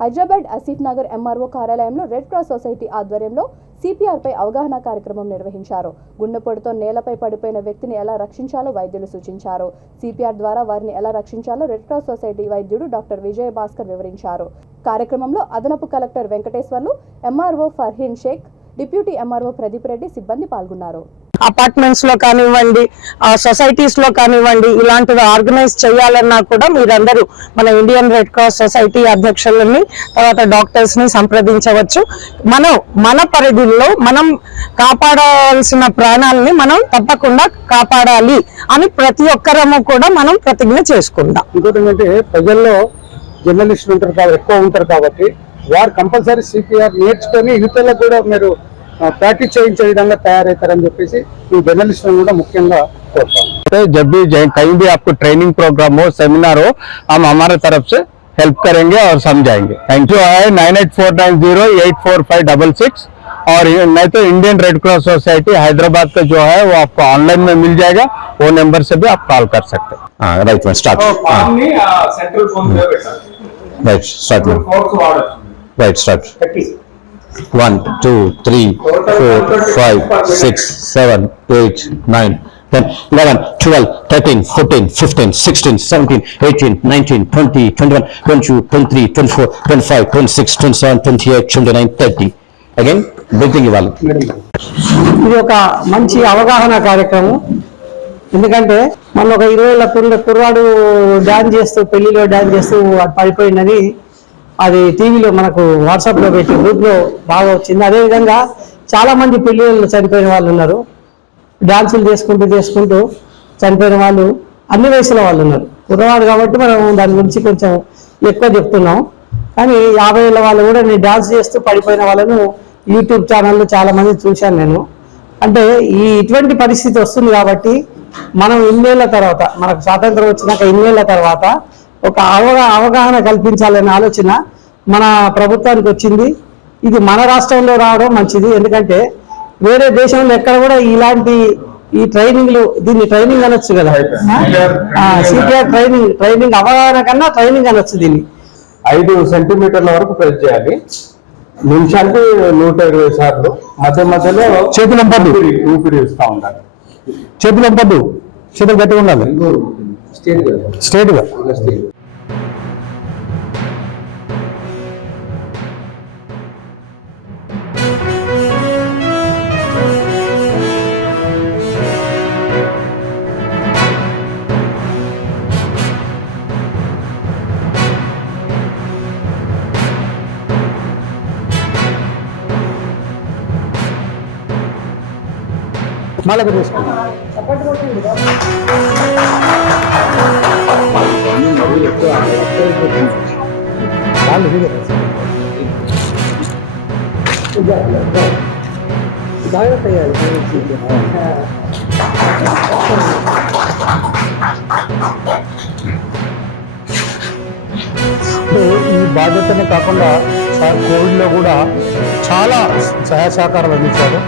Hyderabad Asif Nagar MRO కార్యాలయంలో red cross society ఆధ్వర్యంలో సిపిఆర్పై అవగాహన కార్యక్రమం నిర్వహించారు. గుండెపోటుతో నేలపై పడిపోయిన వ్యక్తిని ఎలా రక్షించాలో వైద్యులు సూచించారు. సిపిఆర్ ద్వారా వారిని ఎలా రక్షించాలో రెడ్ క్రాస్ సొసైటీ వైద్యుడు డాక్టర్ విజయ భాస్కర్ వివరించారు. కార్యక్రమంలో అదనపు collector Venkateswarlu, MRO Farheen Sheikh, deputy MRO Pradeep Reddy సిబ్బంది పాల్గొన్నారు. అపార్ట్మెంట్స్ లో కానివ్వండి, సొసైటీస్ లో కానివ్వండి, ఇలాంటివి ఆర్గనైజ్ చేయాలన్నా కూడా మీరందరూ మన ఇండియన్ రెడ్ క్రాస్ సొసైటీ అధ్యక్షులని, తర్వాత డాక్టర్స్ ని సంప్రదించవచ్చు. మన పరిధిలో మనం కాపాడాల్సిన ప్రాణాలని మనం తప్పకుండా కాపాడాలి అని ప్రతి ఒక్కరము కూడా మనం ప్రతిజ్ఞ చేసుకుందాం. ఇంకోటి ఏంటంటే ప్రజల్లో జర్నలిస్టులు ఉంటారు కాబట్టి, ఎక్కువ ఉంటారు కాబట్టి వారు కంపల్సరీ సిపిఆర్ నేర్చుకొని యువతలకు కూడా మీరు ప్రాక్టీస్ చేయించే విధంగా తయారవుతారని చెప్పేసి ఈ జర్నలిస్టులను కూడా ముఖ్యంగా కోరుతాం. जब भी कहीं भी आपको ट्रेनिंग प्रोग्राम हो, सेमिनार हो, हम हमारे तरफ से हेल्प करेंगे और समझाएंगे. Thank you. है 9849084566 और नहीं तो Indian red cross society Hyderabad का जो है वो आपको ऑनलाइन में मिल जाएगा. वो नंबर से भी आप कॉल कर सकते हैं. राइट में start. Right start. Right start. 1 2 3 4 5 6 7 8 9 10 11 12 13 14 15 16 17 18 19 20 21 22 23 24 25 26 27 28 29 30 again breathing ఇవ్వాలి. ఇది ఒక మంచి అవగాహన కార్యక్రమం. ఎందుకంటే మన ఒక 20 ఏళ్ల కుర్రాడు డాన్స్ చేస్తూ, పెళ్లిలో డాన్స్ చేస్తూ పడిపోయిందని అది టీవీలో మనకు వాట్సాప్లో పెట్టి గ్రూప్లో బాగా వచ్చింది. అదేవిధంగా చాలామంది పెళ్ళిళ్ళు చనిపోయిన వాళ్ళు ఉన్నారు. డాన్సులు చేసుకుంటూ చనిపోయిన వాళ్ళు అన్ని వయసుల వాళ్ళు ఉన్నారు. కుర్రవాడు కాబట్టి మనం దాని గురించి కొంచెం ఎక్కువ చెప్తున్నాం. కానీ 50 ఏళ్ళ వాళ్ళు కూడా నేను డాన్స్ చేస్తూ పడిపోయిన వాళ్ళను యూట్యూబ్ ఛానల్లో చాలామంది చూశాను నేను. అంటే ఇటువంటి పరిస్థితి వస్తుంది కాబట్టి మనం ఇన్నేళ్ల తర్వాత, మనకు స్వాతంత్రం వచ్చినాక ఇన్నేళ్ల తర్వాత ఒక అవగాహన కల్పించాలనే ఆలోచన మన ప్రభుత్వానికి వచ్చింది. ఇది మన రాష్ట్రంలో రావడం మంచిది. ఎందుకంటే వేరే దేశంలో ఎక్కడ కూడా ఇలాంటి ఈ ట్రైనింగ్లు, దీన్ని ట్రైనింగ్ అనొచ్చు కదా, సిపిఆర్ ట్రైనింగ్ అవగాహన కన్నా ట్రైనింగ్ అనొచ్చు. దీన్ని 5 సెంటీమీటర్ల వరకు ప్రెస్ చేయాలి. నిమిషానికి 120 సార్లు. మధ్యలో చేతులంపద్దు, ఊపిరి ఇస్తూ ఉండాలి. చేతులంపద్దు, చేతులు గట్టిగా ఉండాలి. స్ట్రేట్గా. మాలకు తీసుకోండి. ఈ బాధ్యతనే కాకుండా కోవిడ్లో కూడా చాలా సహాయ సహకారాలు అందించారు.